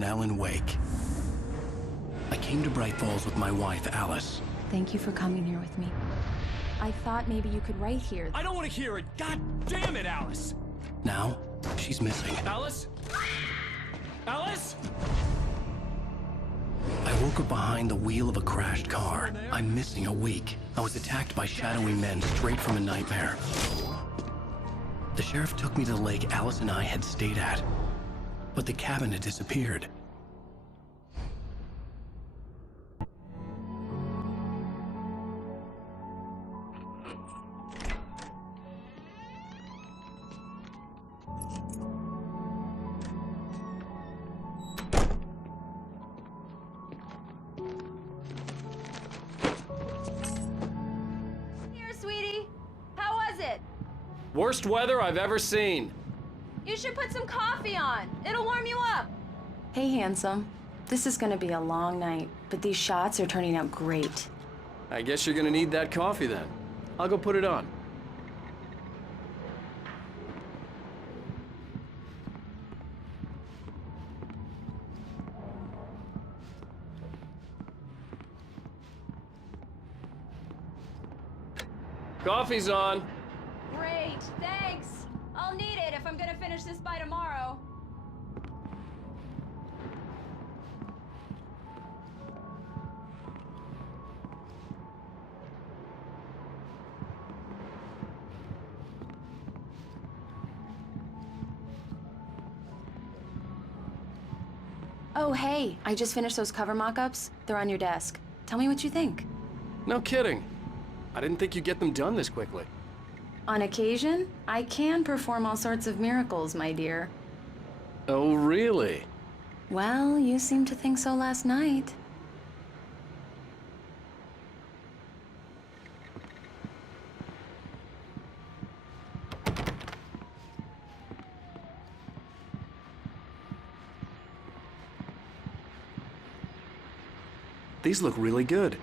on Alan Wake. I came to Bright Falls with my wife, Alice. Thank you for coming here with me. I thought maybe you could write here. I don't want to hear it! God damn it, Alice! Now, she's missing. Alice? Alice? I woke up behind the wheel of a crashed car. I'm missing a week. I was attacked by shadowy men straight from a nightmare. The sheriff took me to the lake Alice and I had stayed at, but the cabin had disappeared. Worst weather I've ever seen. You should put some coffee on. It'll warm you up. Hey, handsome. This is gonna be a long night, but these shots are turning out great. I guess you're gonna need that coffee then. I'll go put it on. Coffee's on. Great, thanks. I'll need it if I'm gonna finish this by tomorrow. Oh, hey, I just finished those cover mock-ups. They're on your desk. Tell me what you think. No kidding. I didn't think you'd get them done this quickly. On occasion, I can perform all sorts of miracles, my dear. Oh, really? Well, you seemed to think so last night. These look really good.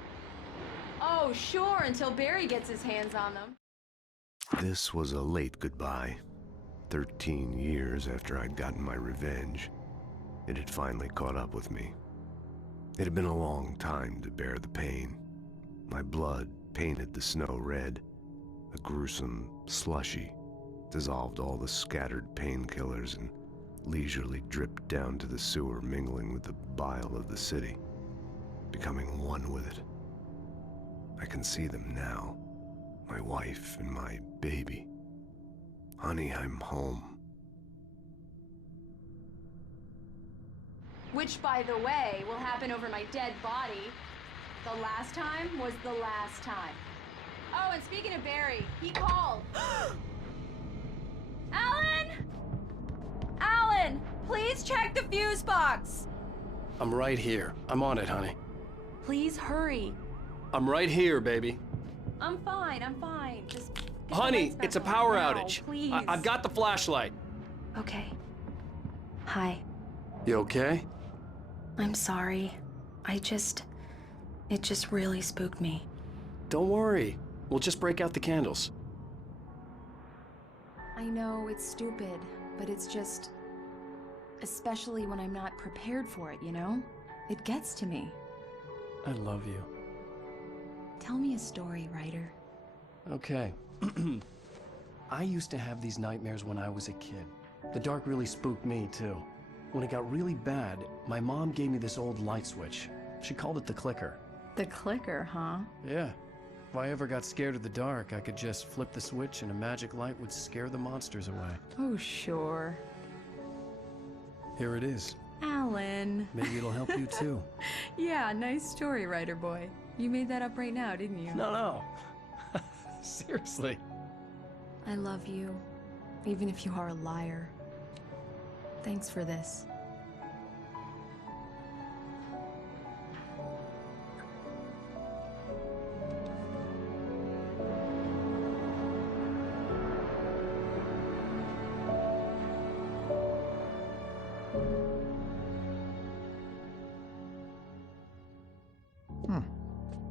Oh, sure, until Barry gets his hands on them. This was a late goodbye. 13 years after I'd gotten my revenge, it had finally caught up with me. It had been a long time to bear the pain. My blood painted the snow red. A gruesome slushy dissolved all the scattered painkillers and leisurely dripped down to the sewer, mingling with the bile of the city, becoming one with it. I can see them now. My wife and my baby. Honey, I'm home. Which, by the way, will happen over my dead body. The last time was the last time. Oh, and speaking of Barry, he called. Alan! Alan, please check the fuse box. I'm right here. I'm on it, honey. Please hurry. I'm right here, baby. I'm fine, I'm fine. Just get the Honey, lights back it's a on power now, outage. Please. I've got the flashlight. Okay. Hi. You okay? I'm sorry. It just really spooked me. Don't worry. We'll just break out the candles. I know it's stupid, but it's just... especially when I'm not prepared for it, you know? It gets to me. I love you. Tell me a story, writer. Okay. I used to have these nightmares when I was a kid. The dark really spooked me, too. When it got really bad, my mom gave me this old light switch. She called it the Klitter. The clicker, huh? Yeah. If I ever got scared of the dark, I could just flip the switch and a magic light would scare the monsters away. Oh, sure. Here it is. Alan. Maybe it'll help you, too. Yeah, nice story, writer boy. You made that up right now, didn't you? No. Seriously. I love you, even if you are a liar. Thanks for this.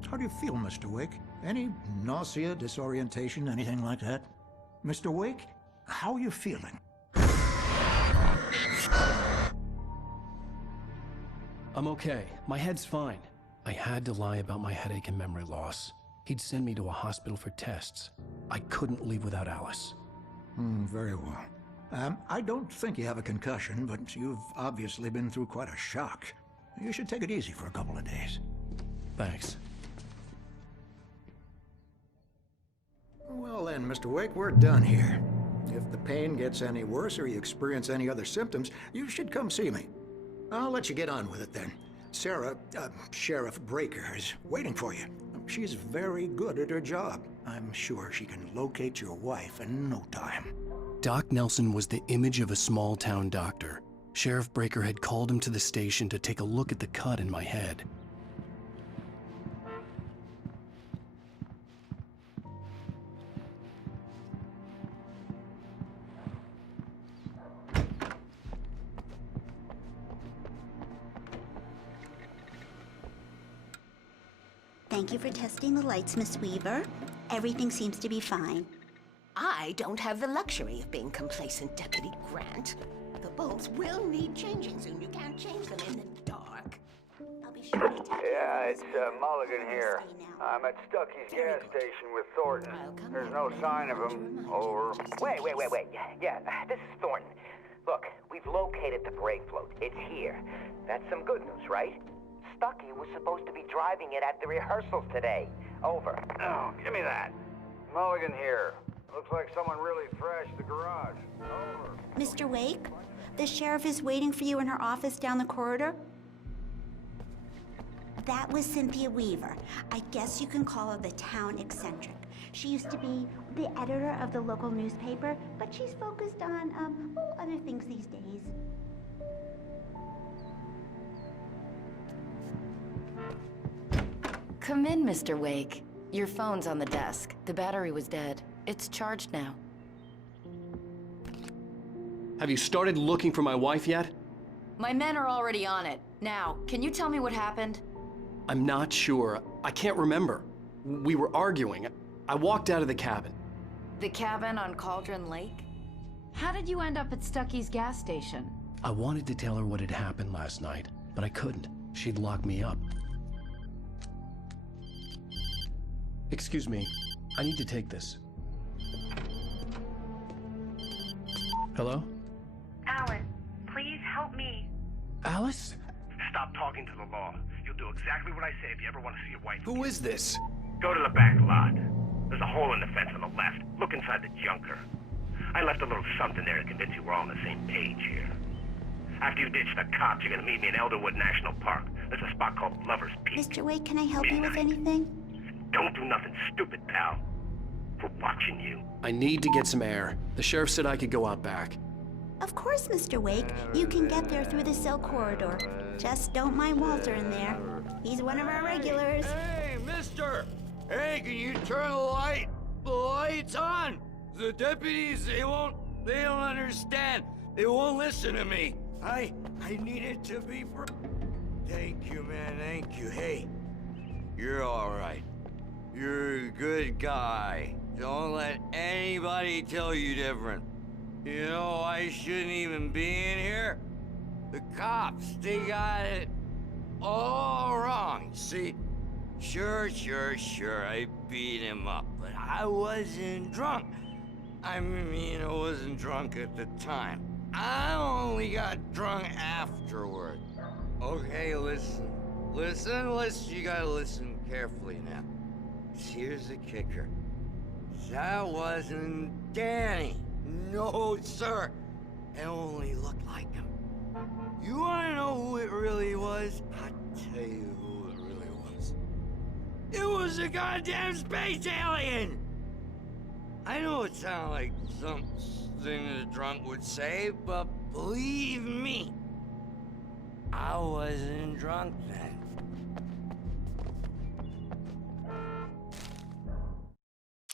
How do you feel, Mr. Wake? Any nausea, disorientation, anything like that? Mr. Wake, how are you feeling? I'm okay. My head's fine. I had to lie about my headache and memory loss. He'd send me to a hospital for tests. I couldn't leave without Alice. Very well. I don't think you have a concussion, but you've obviously been through quite a shock. You should take it easy for a couple of days. Thanks. Well then, Mr. Wake, we're done here. If the pain gets any worse or you experience any other symptoms, you should come see me. I'll let you get on with it then. Sarah, Sheriff Breaker, is waiting for you. She's very good at her job. I'm sure she can locate your wife in no time. Doc Nelson was the image of a small-town doctor. Sheriff Breaker had called him to the station to take a look at the cut in my head. Thank you for testing the lights, Miss Weaver. Everything seems to be fine. I don't have the luxury of being complacent, Deputy Grant. The bulbs will need changing soon. You can't change them in the dark. I'll be sure to tell you. Yeah, it's Mulligan here. I'm at Stucky's gas station with Thornton. There's no sign of him. Over. Wait. Yeah, this is Thornton. Look, we've located the brake float. It's here. That's some good news, right? Stucky was supposed to be driving it at the rehearsals today. Over. Oh, give me that. Mulligan here. Looks like someone really thrashed the garage. Over. Mr. Wake, the sheriff is waiting for you in her office down the corridor. That was Cynthia Weaver. I guess you can call her the town eccentric. She used to be the editor of the local newspaper, but she's focused on, other things these days. Come in, Mr. Wake. Your phone's on the desk. The battery was dead. It's charged now. Have you started looking for my wife yet? My men are already on it. Now, can you tell me what happened? I'm not sure. I can't remember. We were arguing. I walked out of the cabin. The cabin on Cauldron Lake? How did you end up at Stucky's gas station? I wanted to tell her what had happened last night, but I couldn't. She'd lock me up. Excuse me. I need to take this. Hello? Alan, please help me. Alice? Stop talking to the law. You'll do exactly what I say if you ever want to see your wife. Who is this? Go to the back lot. There's a hole in the fence on the left. Look inside the junker. I left a little something there to convince you we're all on the same page here. After you ditch the cops, you're gonna meet me in Elderwood National Park. There's a spot called Lover's Peak. Mr. Wake, can I help you with anything? Don't do nothing stupid, pal. We're watching you. I need to get some air. The sheriff said I could go out back. Of course, Mr. Wake. You can get there through the cell corridor. Just don't mind Walter in there. He's one of our regulars. Hey, mister! Hey, can you turn the light? The light's on! The deputies, they don't understand. They won't listen to me. I needed to be Thank you, man, thank you. Hey, you're all right. You're a good guy. Don't let anybody tell you different. You know, I shouldn't even be in here. The cops, they got it all wrong. See, sure, I beat him up, but I wasn't drunk. I mean, I wasn't drunk at the time. I only got drunk afterward. Okay, listen, you gotta listen carefully now. Here's the kicker. That wasn't Danny. No, sir. It only looked like him. You wanna know who it really was? I'll tell you who it really was. It was a goddamn space alien! I know it sounds like something a drunk would say, but believe me, I wasn't drunk then.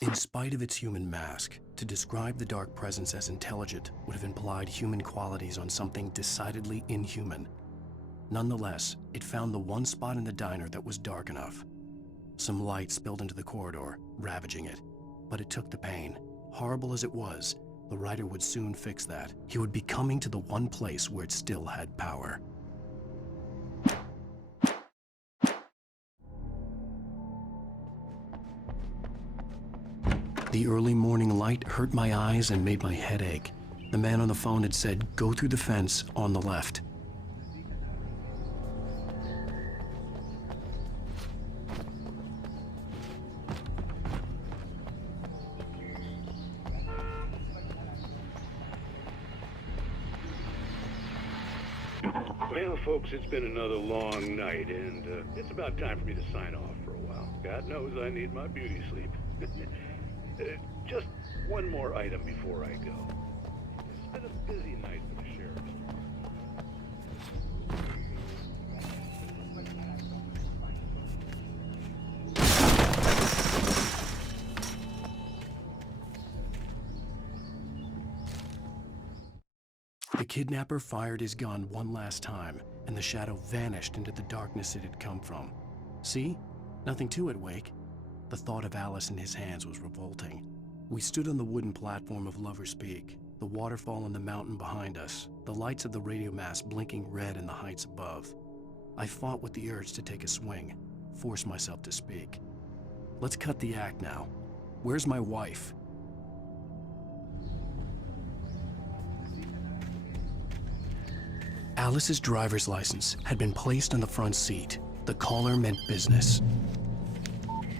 In spite of its human mask, to describe the dark presence as intelligent would have implied human qualities on something decidedly inhuman. Nonetheless, it found the one spot in the diner that was dark enough. Some light spilled into the corridor, ravaging it. But it took the pain. Horrible as it was, the writer would soon fix that. He would be coming to the one place where it still had power. The early morning light hurt my eyes and made my head ache. The man on the phone had said, go through the fence on the left. Well, folks, it's been another long night, and it's about time for me to sign off for a while. God knows I need my beauty sleep. Just one more item before I go. It's been a busy night for the sheriff. The kidnapper fired his gun one last time, and the shadow vanished into the darkness it had come from. See? Nothing to it, Wake. The thought of Alice in his hands was revolting. We stood on the wooden platform of Lover's Peak, the waterfall on the mountain behind us, the lights of the radio mast blinking red in the heights above. I fought with the urge to take a swing, force myself to speak. Let's cut the act now. Where's my wife? Alice's driver's license had been placed on the front seat. The caller meant business.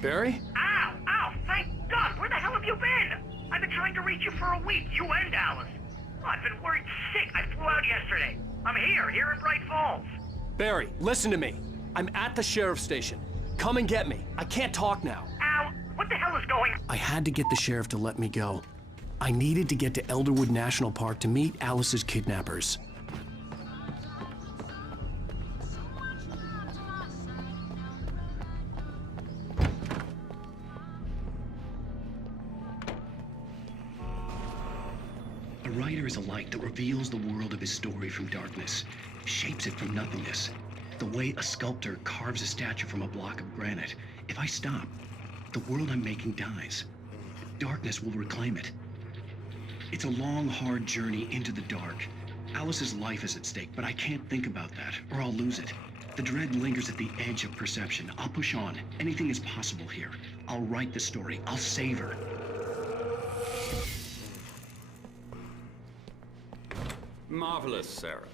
Barry? Ow! Ow! Thank God! Where the hell have you been? I've been trying to reach you for a week, you and Alice. I've been worried sick. I flew out yesterday. I'm here in Bright Falls. Barry, listen to me. I'm at the sheriff's station. Come and get me. I can't talk now. Ow! What the hell is going on? I had to get the sheriff to let me go. I needed to get to Elderwood National Park to meet Alice's kidnappers. A writer is a light that reveals the world of his story from darkness, shapes it from nothingness. The way a sculptor carves a statue from a block of granite. If I stop, the world I'm making dies. Darkness will reclaim it. It's a long, hard journey into the dark. Alice's life is at stake, but I can't think about that, or I'll lose it. The dread lingers at the edge of perception. I'll push on. Anything is possible here. I'll write the story. I'll save her. Marvelous, Sarah.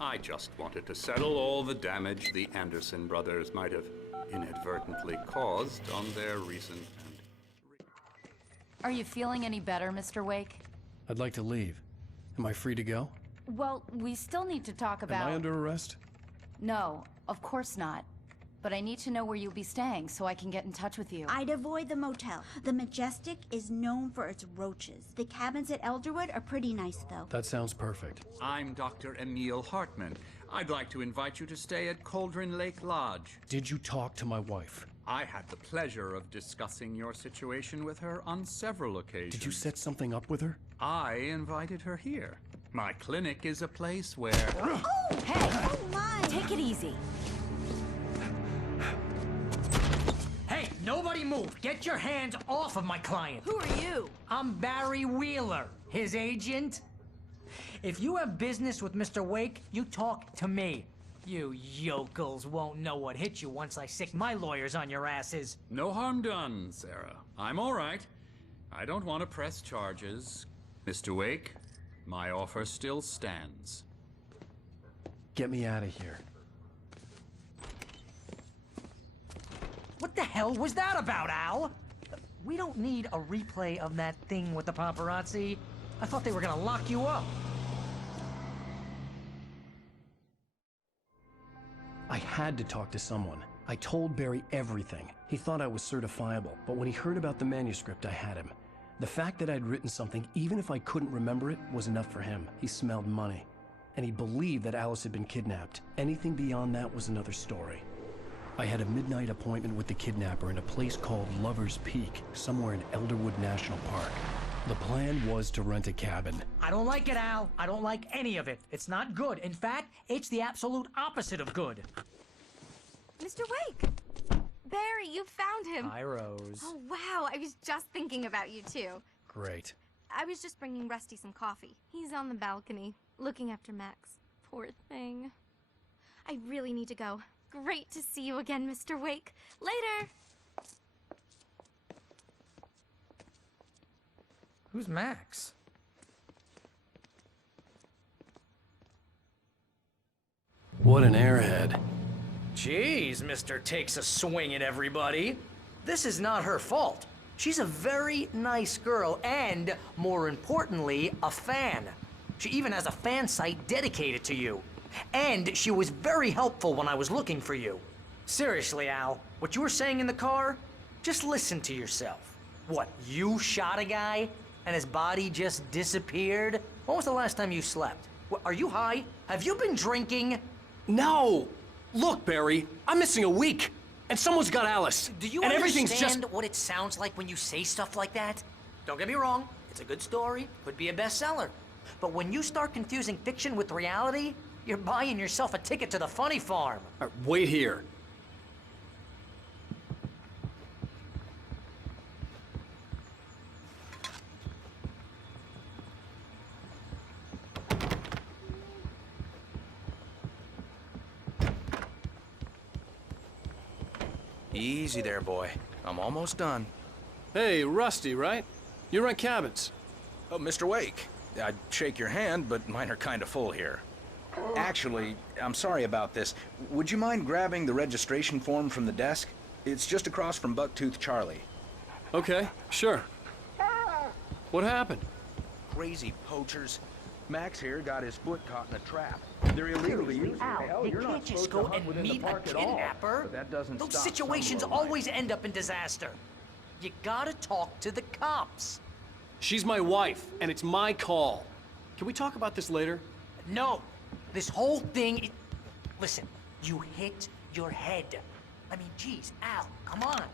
I just wanted to settle all the damage the Anderson brothers might have inadvertently caused on their recent and... Are you feeling any better, Mr. Wake? I'd like to leave. Am I free to go? Well, we still need to talk about... Am I under arrest? No, of course not. But I need to know where you'll be staying so I can get in touch with you. I'd avoid the motel. The Majestic is known for its roaches. The cabins at Elderwood are pretty nice, though. That sounds perfect. I'm Dr. Emil Hartman. I'd like to invite you to stay at Cauldron Lake Lodge. Did you talk to my wife? I had the pleasure of discussing your situation with her on several occasions. Did you set something up with her? I invited her here. My clinic is a place where... Oh, hey! Oh, my! Take it easy. Hey, nobody move! Get your hands off of my client! Who are you? I'm Barry Wheeler, his agent. If you have business with Mr. Wake, you talk to me. You yokels won't know what hit you once I sick my lawyers on your asses. No harm done, Sarah. I'm all right. I don't want to press charges. Mr. Wake, my offer still stands. Get me out of here. What the hell was that about, Al? We don't need a replay of that thing with the paparazzi. I thought they were gonna lock you up. I had to talk to someone. I told Barry everything. He thought I was certifiable, but when he heard about the manuscript, I had him. The fact that I'd written something, even if I couldn't remember it, was enough for him. He smelled money. And he believed that Alice had been kidnapped. Anything beyond that was another story. I had a midnight appointment with the kidnapper in a place called Lover's Peak, somewhere in Elderwood National Park. The plan was to rent a cabin. I don't like it, Al. I don't like any of it. It's not good. In fact, it's the absolute opposite of good. Mr. Wake! Barry, you found him! Hi, Rose. Oh, wow. I was just thinking about you, too. Great. I was just bringing Rusty some coffee. He's on the balcony, looking after Max. Poor thing. I really need to go. Great to see you again, Mr. Wake. Later! Who's Max? What an airhead. Jeez, Mr. Takes a swing at everybody. This is not her fault. She's a very nice girl and, more importantly, a fan. She even has a fan site dedicated to you. And she was very helpful when I was looking for you. Seriously, Al, what you were saying in the car, just listen to yourself. What, you shot a guy and his body just disappeared? When was the last time you slept? What, are you high? Have you been drinking? No! Look, Barry, I'm missing a week, and someone's got Alice. Do you and understand everything's just... what it sounds like when you say stuff like that? Don't get me wrong, it's a good story, could be a bestseller. But when you start confusing fiction with reality, you're buying yourself a ticket to the funny farm. Wait here. Easy there, boy. I'm almost done. Hey, Rusty, right? You rent cabins. Oh, Mr. Wake. I'd shake your hand, but mine are kind of full here. Actually, I'm sorry about this. Would you mind grabbing the registration form from the desk? It's just across from Bucktooth Charlie. Okay, sure. What happened? Crazy poachers. Max here got his foot caught in a trap. They're illegally using Al, you can't just go and meet a kidnapper. That doesn't Those stop situations some lowlife. always end up in disaster. You gotta talk to the cops. She's my wife, and it's my call. Can we talk about this later? No. This whole thing... Listen, you hit your head. I mean, geez, Al, come on.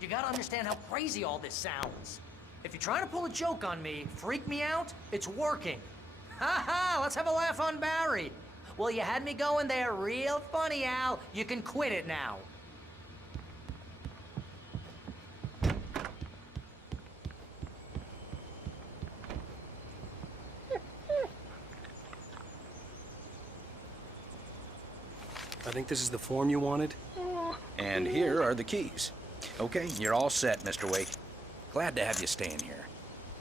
You gotta understand how crazy all this sounds. If you're trying to pull a joke on me, freak me out, it's working. Ha ha, let's have a laugh on Barry. Well, you had me going there real funny, Al. You can quit it now. I think this is the form you wanted. And here are the keys. Okay, you're all set, Mr. Wake. Glad to have you staying here.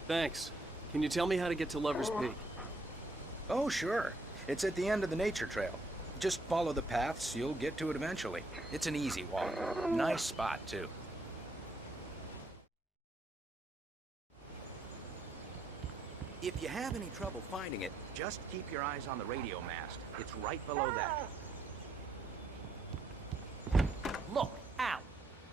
Thanks. Can you tell me how to get to Lover's Peak? Oh, sure. It's at the end of the nature trail. Just follow the paths, you'll get to it eventually. It's an easy walk. Nice spot, too. If you have any trouble finding it, just keep your eyes on the radio mast. It's right below that. Look, Al,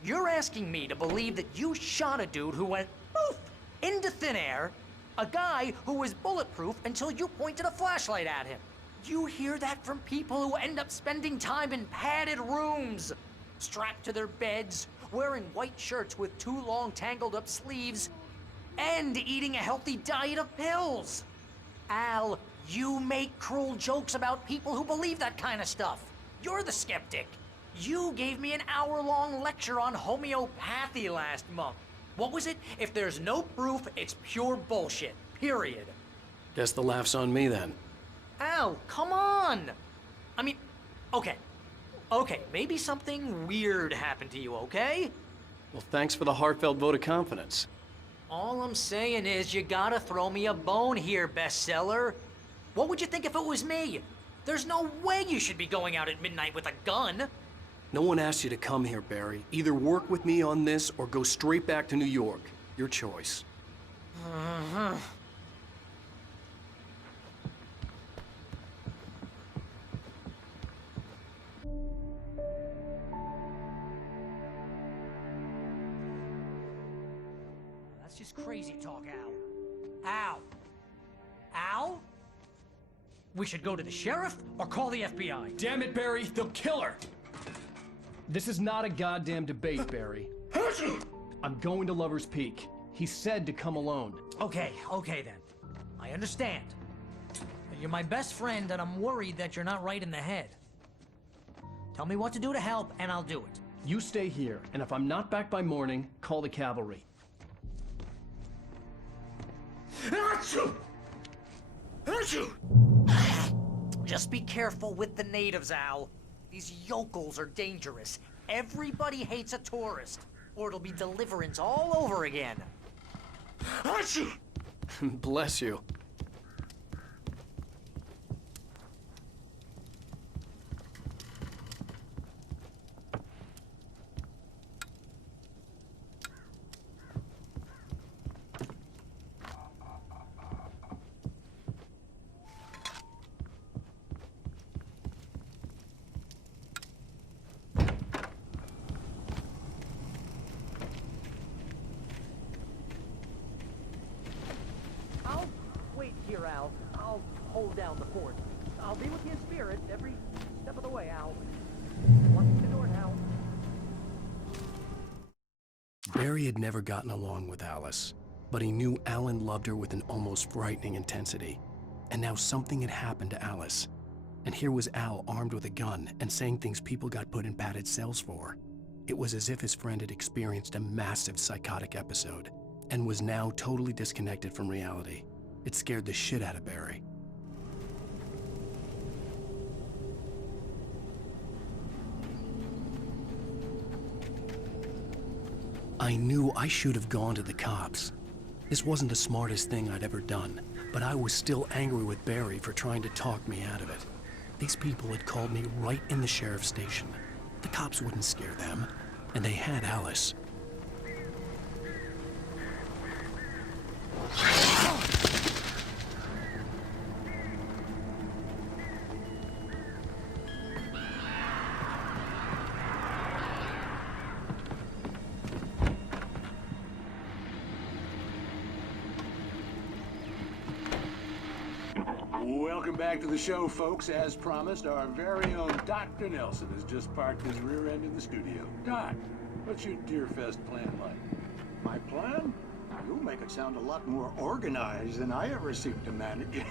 you're asking me to believe that you shot a dude who went poof into thin air, a guy who was bulletproof until you pointed a flashlight at him. You hear that from people who end up spending time in padded rooms, strapped to their beds, wearing white shirts with too long tangled up sleeves, and eating a healthy diet of pills. Al, you make cruel jokes about people who believe that kind of stuff. You're the skeptic. You gave me an hour-long lecture on homeopathy last month. What was it? If there's no proof, it's pure bullshit. Period. Guess the laugh's on me then. Al, come on! I mean, okay. Okay, maybe something weird happened to you, okay? Well, thanks for the heartfelt vote of confidence. All I'm saying is you gotta throw me a bone here, bestseller. What would you think if it was me? There's no way you should be going out at midnight with a gun. No one asked you to come here, Barry. Either work with me on this or go straight back to New York. Your choice. That's just crazy talk, Al. Al! Al? We should go to the sheriff or call the FBI. Damn it, Barry, they'll kill her! This is not a goddamn debate, Barry. I'm going to Lover's Peak. He said to come alone. Okay then. I understand. But you're my best friend and I'm worried that you're not right in the head. Tell me what to do to help and I'll do it. You stay here, and if I'm not back by morning, call the cavalry. Just be careful with the natives, Al. These yokels are dangerous. Everybody hates a tourist, or it'll be Deliverance all over again. Bless you. I'll wait here, Al. I'll hold down the fort. I'll be with you in spirit every step of the way, Al. Locking the door now. Barry had never gotten along with Alice, but he knew Alan loved her with an almost frightening intensity. And now something had happened to Alice. And here was Al armed with a gun and saying things people got put in padded cells for. It was as if his friend had experienced a massive psychotic episode and was now totally disconnected from reality. It scared the shit out of Barry. I knew I should have gone to the cops. This wasn't the smartest thing I'd ever done, but I was still angry with Barry for trying to talk me out of it. These people had called me right in the sheriff's station. The cops wouldn't scare them, and they had Alice. Welcome back to the show, folks. As promised, our very own Dr. Nelson has just parked his rear end in the studio. Doc, what's your Deerfest plan like? My plan? You'll make it sound a lot more organized than I ever seem to manage.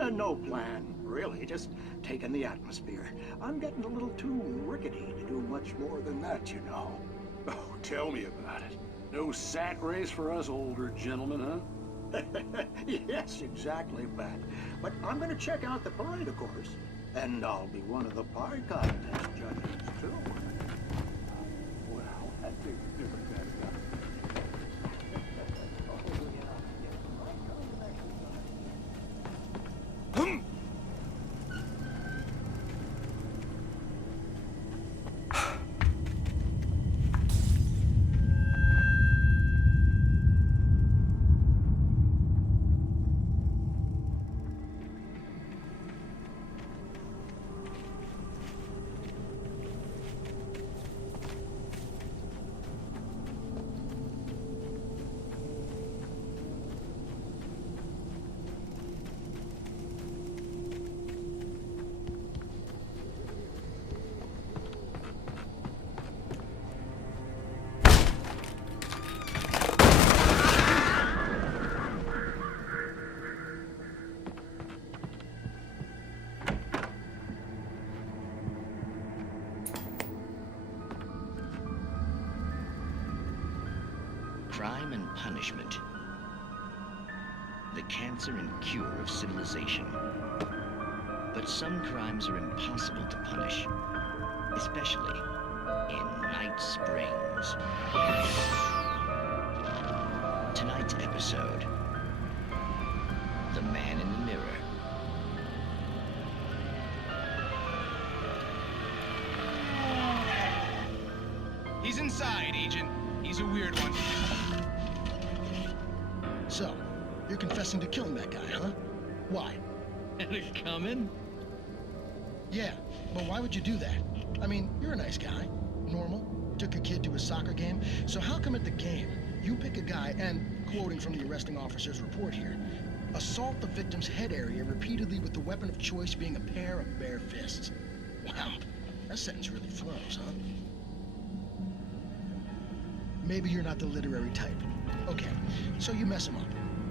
No plan, really. Just taking the atmosphere. I'm getting a little too rickety to do much more than that, you know. Oh, tell me about it. No sack race for us older gentlemen, huh? Yes, exactly, Pat. But I'm gonna check out the parade, of course. And I'll be one of the pie contest judges, too. Well, that takes a different kind of guy. Crime and punishment. The cancer and cure of civilization. But some crimes are impossible to punish, especially in Night Springs. Tonight's episode, The Man in the Mirror. He's inside, Agent. He's a weird one. So, you're confessing to killing that guy, huh? Why? Had it coming? Yeah, but why would you do that? I mean, you're a nice guy. Normal. Took your kid to a soccer game. So how come at the game, you pick a guy and, quoting from the arresting officer's report here, assault the victim's head area repeatedly with the weapon of choice being a pair of bare fists? Wow, that sentence really flows, huh? Maybe you're not the literary type. Okay, so you mess him up.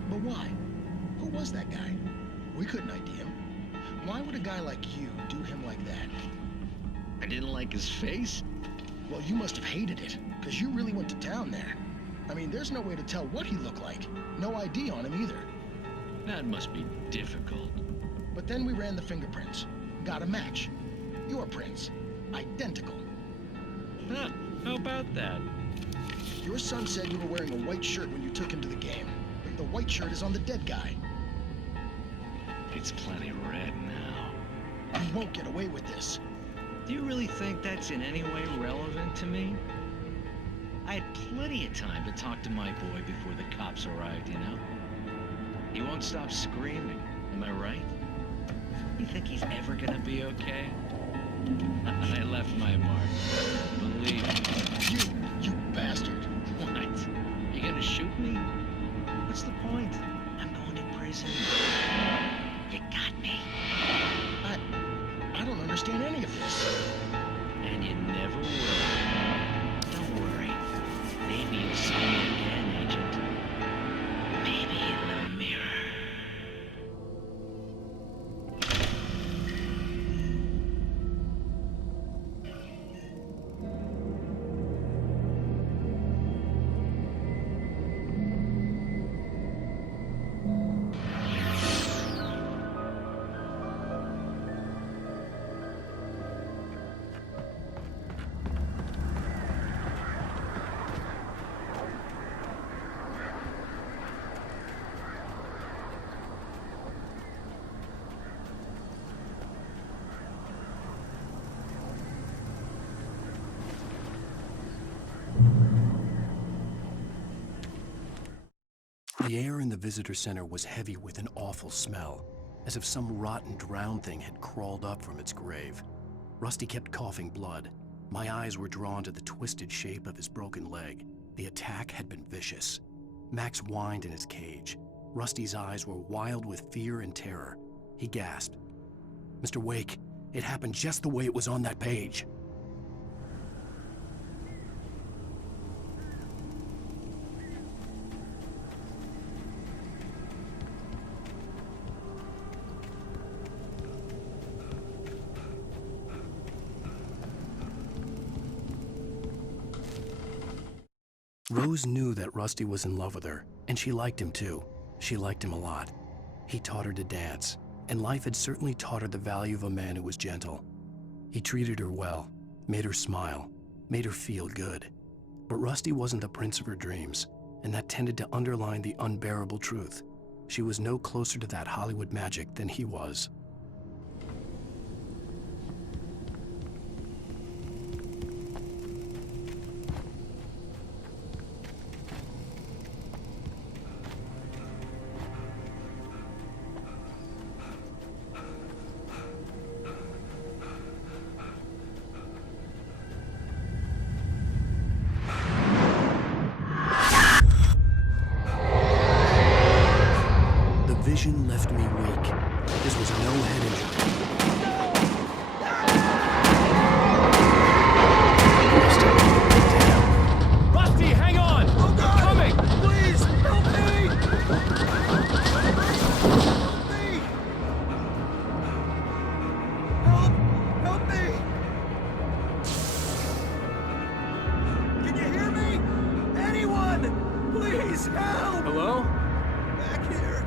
But why? Who was that guy? We couldn't ID him. Why would a guy like you do him like that? I didn't like his face? Well, you must have hated it, because you really went to town there. I mean, there's no way to tell what he looked like. No ID on him either. That must be difficult. But then we ran the fingerprints. Got a match. Your prints. Identical. Huh. How about that? Your son said you were wearing a white shirt when you took him to the game. But the white shirt is on the dead guy. It's plenty red now. You won't get away with this. Do you really think that's in any way relevant to me? I had plenty of time to talk to my boy before the cops arrived, you know? He won't stop screaming, am I right? You think he's ever gonna be okay? I left my mark. Believe me. You bastard. What? You gonna shoot me? What's the point? I'm going to prison. You got me. I don't understand any of this. And you never will. Don't worry. Maybe you'll see me again, Agent. Maybe in the mirror. The air in the visitor center was heavy with an awful smell, as if some rotten drowned thing had crawled up from its grave. Rusty kept coughing blood. My eyes were drawn to the twisted shape of his broken leg. The attack had been vicious. Max whined in his cage. Rusty's eyes were wild with fear and terror. He gasped. "Mr. Wake, it happened just the way it was on that page." Rose knew that Rusty was in love with her, and she liked him too. She liked him a lot. He taught her to dance, and life had certainly taught her the value of a man who was gentle. He treated her well, made her smile, made her feel good. But Rusty wasn't the prince of her dreams, and that tended to underline the unbearable truth. She was no closer to that Hollywood magic than he was. Vision left me weak. This was no head injury. Rusty, hang on! Oh God! I'm coming! Please, help me! Help me! Can you hear me? Anyone! Please, help! Hello? Back here.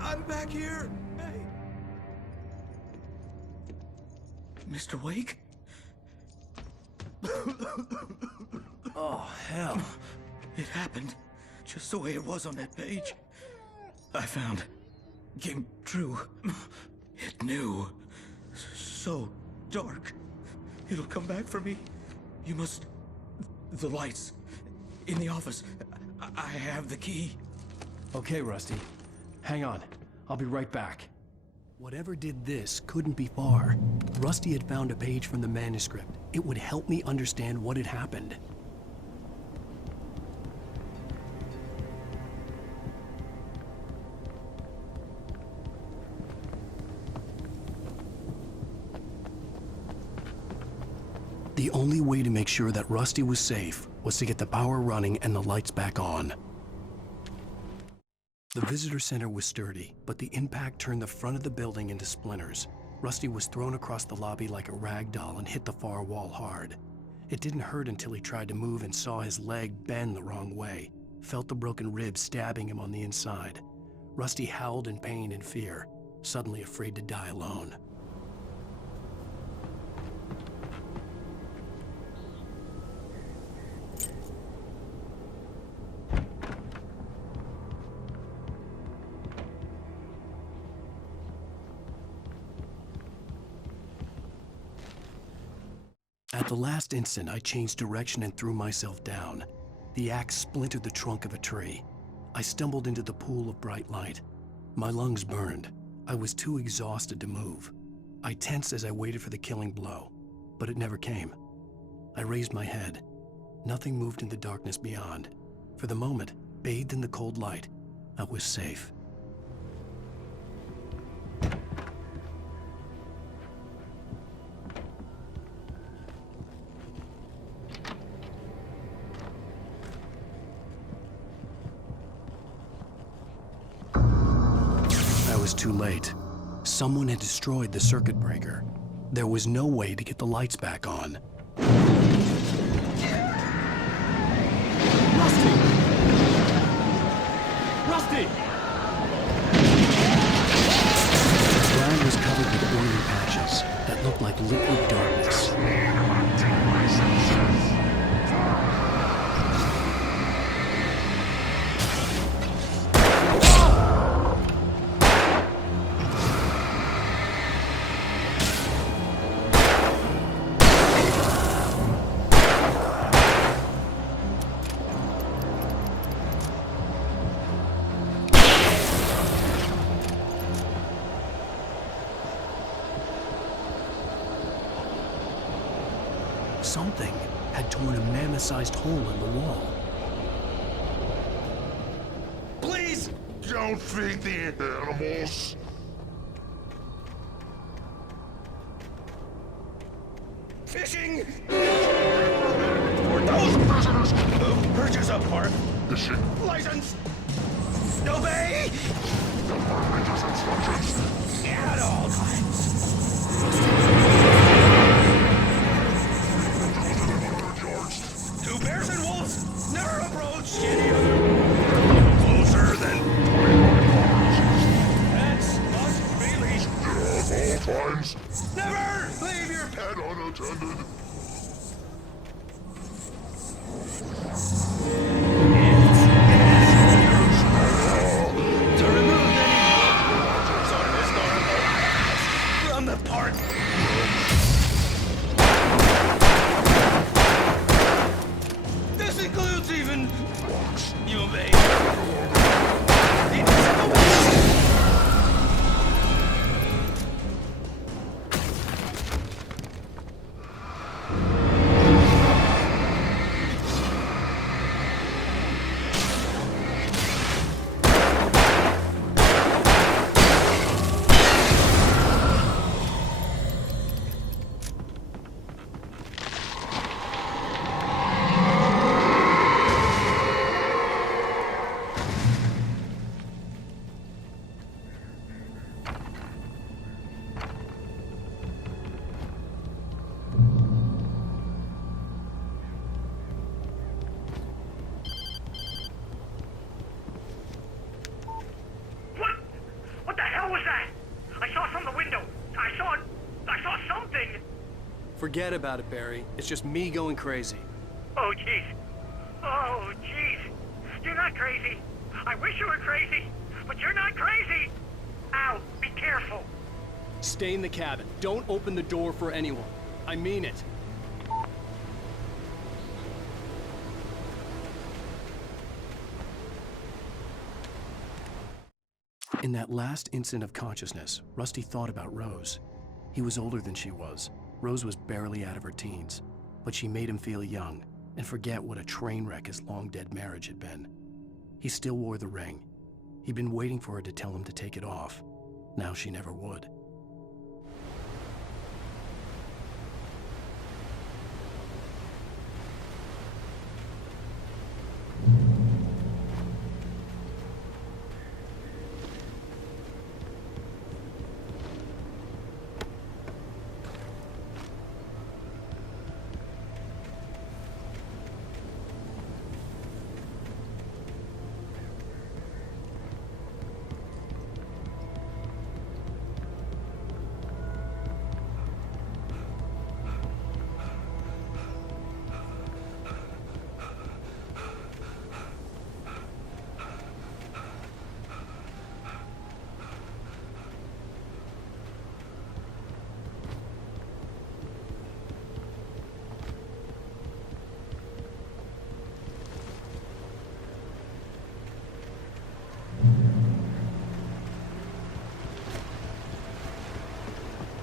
I'm back here. Hey. Mr. Wake? Oh, hell. It happened just the way it was on that page. I found. Came true. It knew. So dark. It'll come back for me. You must. The lights. In the office. I have the key. Okay, Rusty. Hang on. I'll be right back. Whatever did this couldn't be far. Rusty had found a page from the manuscript. It would help me understand what had happened. The only way to make sure that Rusty was safe was to get the power running and the lights back on. The visitor center was sturdy, but the impact turned the front of the building into splinters. Rusty was thrown across the lobby like a rag doll and hit the far wall hard. It didn't hurt until he tried to move and saw his leg bend the wrong way, felt the broken rib stabbing him on the inside. Rusty howled in pain and fear, suddenly afraid to die alone. At the last instant, I changed direction and threw myself down. The axe splintered the trunk of a tree. I stumbled into the pool of bright light. My lungs burned. I was too exhausted to move. I tensed as I waited for the killing blow, but it never came. I raised my head. Nothing moved in the darkness beyond. For the moment, bathed in the cold light, I was safe. I was too late. Someone had destroyed the circuit breaker. There was no way to get the lights back on. Rusty! The ground was covered with oily patches that looked like liquid darkness. Something had torn a mammoth-sized hole in the wall. Please don't feed the animals. Fishing! For those prisoners who purchase a park license! Obey! At all times! Two bears and wolves never approach any other. Closer than... Pets must be leashed. At all times. Never leave your pet unattended. To remove any sort of historical artifacts from the park. This includes even rocks. You obey. What the hell was that? I saw from the window. I saw something. Forget about it, Barry. It's just me going crazy. Oh, jeez. Oh, jeez. You're not crazy. I wish you were crazy, but you're not crazy. Ow, be careful. Stay in the cabin. Don't open the door for anyone. I mean it. In that last instant of consciousness, Rusty thought about Rose. He was older than she was. Rose was barely out of her teens, but she made him feel young and forget what a train wreck his long-dead marriage had been. He still wore the ring. He'd been waiting for her to tell him to take it off. Now she never would.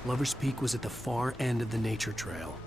Lover's Peak was at the far end of the nature trail.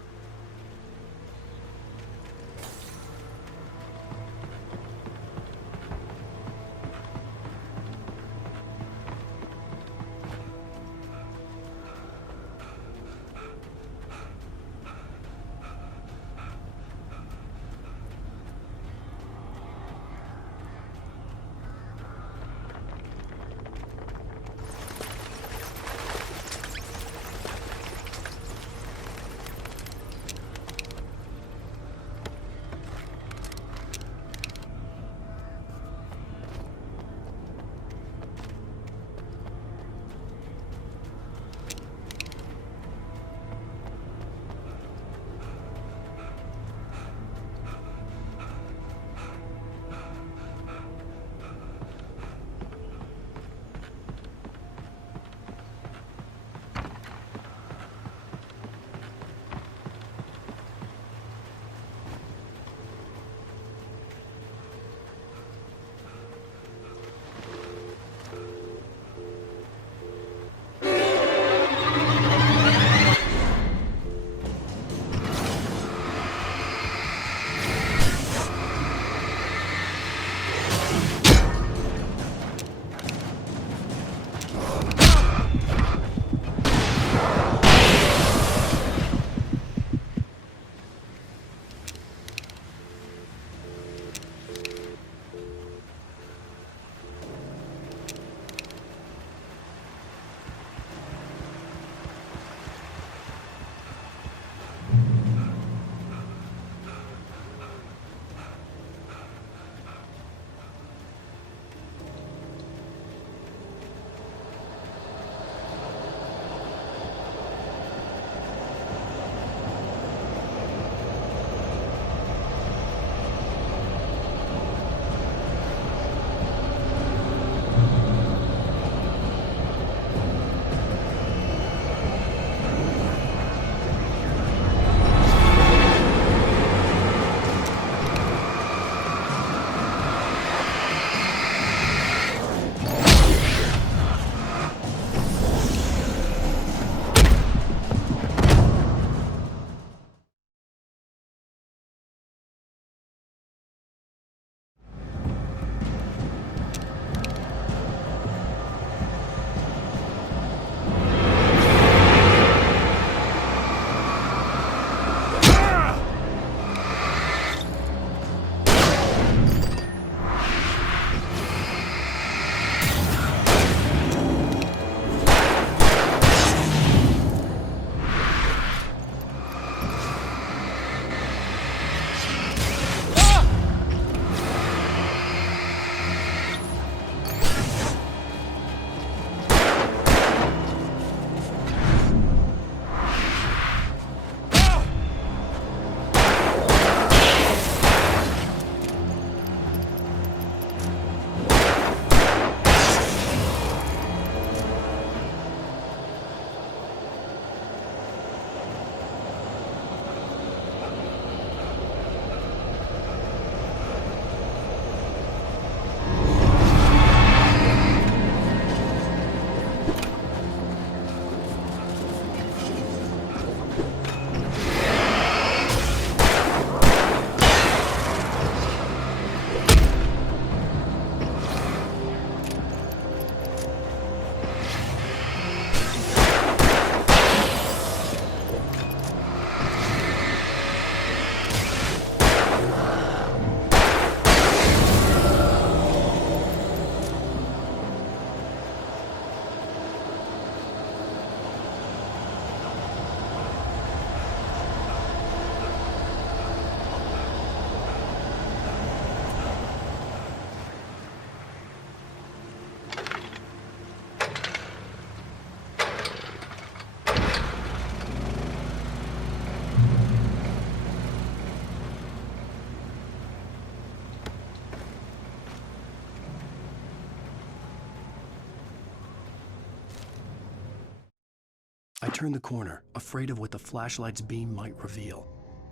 I turned the corner, afraid of what the flashlight's beam might reveal.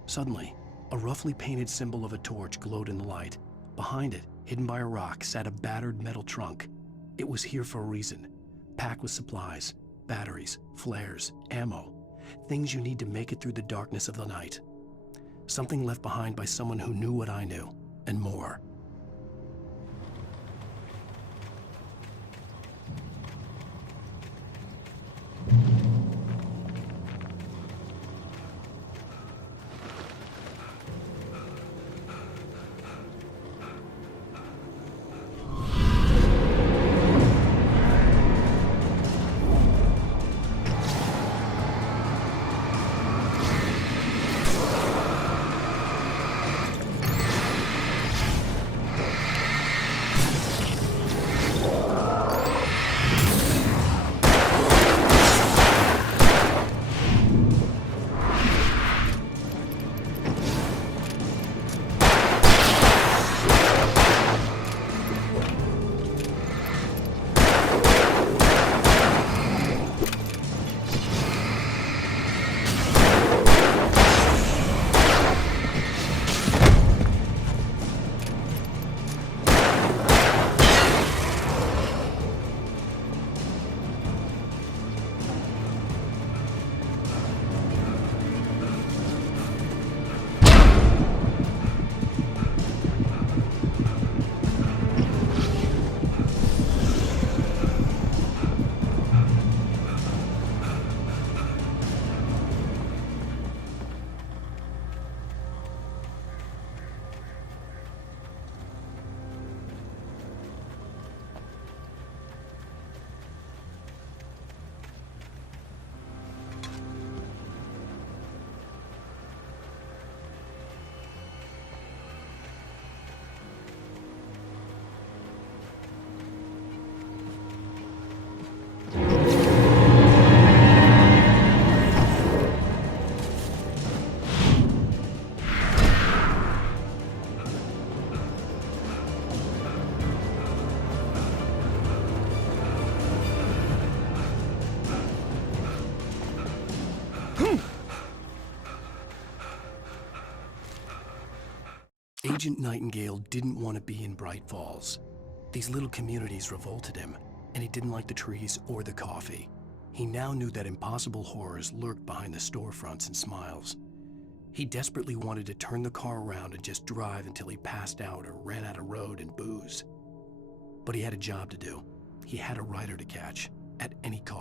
Suddenly, a roughly painted symbol of a torch glowed in the light. Behind it, hidden by a rock, sat a battered metal trunk. It was here for a reason, packed with supplies. Batteries, flares, ammo. Things you need to make it through the darkness of the night. Something left behind by someone who knew what I knew, and more. Agent Nightingale didn't want to be in Bright Falls. These little communities revolted him, and he didn't like the trees or the coffee. He now knew that impossible horrors lurked behind the storefronts and smiles. He desperately wanted to turn the car around and just drive until he passed out or ran out of road and booze. But he had a job to do. He had a rider to catch, at any cost.